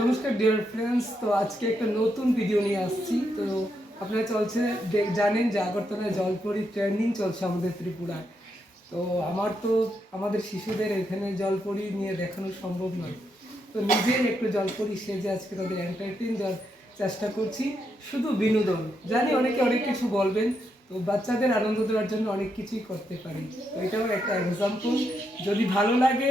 নমস্কার dear friends, তো আজকে একটা নতুন ভিডিও নিয়ে আসছি। তো আপনারা জানেন যে আগরতলায় জলপরি ট্রেন্ডিং চলছে আমাদের ত্রিপুরায়। তো আমাদের শিশুদের এখানে জলপরি নিয়ে দেখানো সম্ভব নয়, তো নিজের একটু জলপরি সেজে আজকে তাদের এন্টারটেইন দেওয়ার চেষ্টা করছি, শুধু বিনোদন। জানি অনেকে অনেক কিছু বলবেন, তো বাচ্চাদের আনন্দ দেওয়ার জন্য অনেক কিছুই করতে পারি। তো এটাও একটা এক্সাম্পল। যদি ভালো লাগে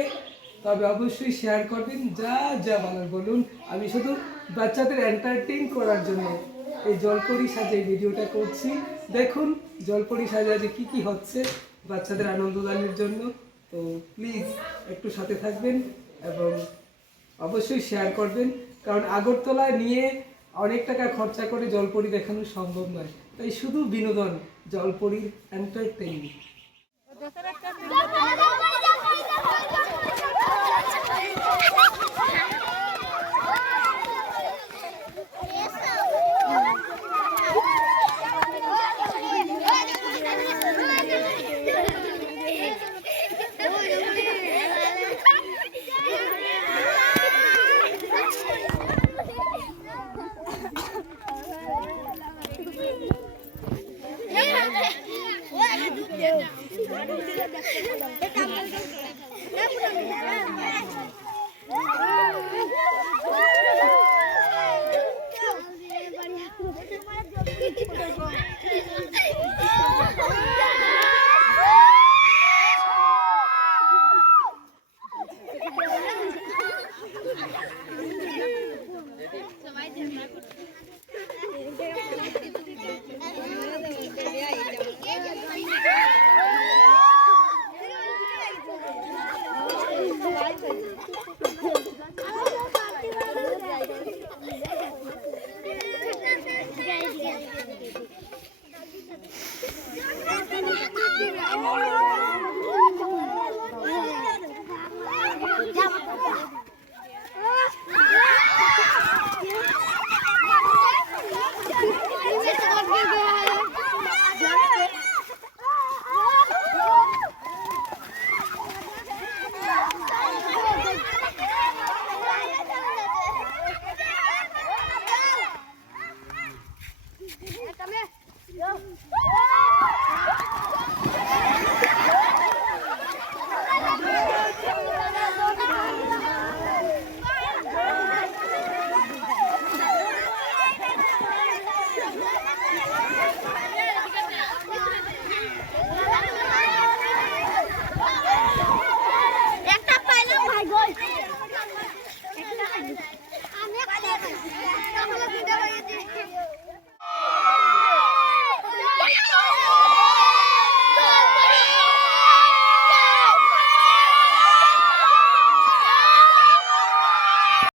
তবে অবশ্যই শেয়ার করবেন, যা যা বলার বলুন। আমি শুধু বাচ্চাদের এন্টারটেইন করার জন্য এই জলপরি সাজে এই ভিডিওটা করছি। দেখুন জলপরি সাজা যে কী হচ্ছে বাচ্চাদের আনন্দ দানের জন্য। তো প্লিজ একটু সাথে থাকবেন এবং অবশ্যই শেয়ার করবেন, কারণ আগরতলায় নিয়ে অনেক টাকা খরচা করে জলপরি দেখানো সম্ভব নয়। তাই শুধু বিনোদন, জলপরির এন্টারটেইন।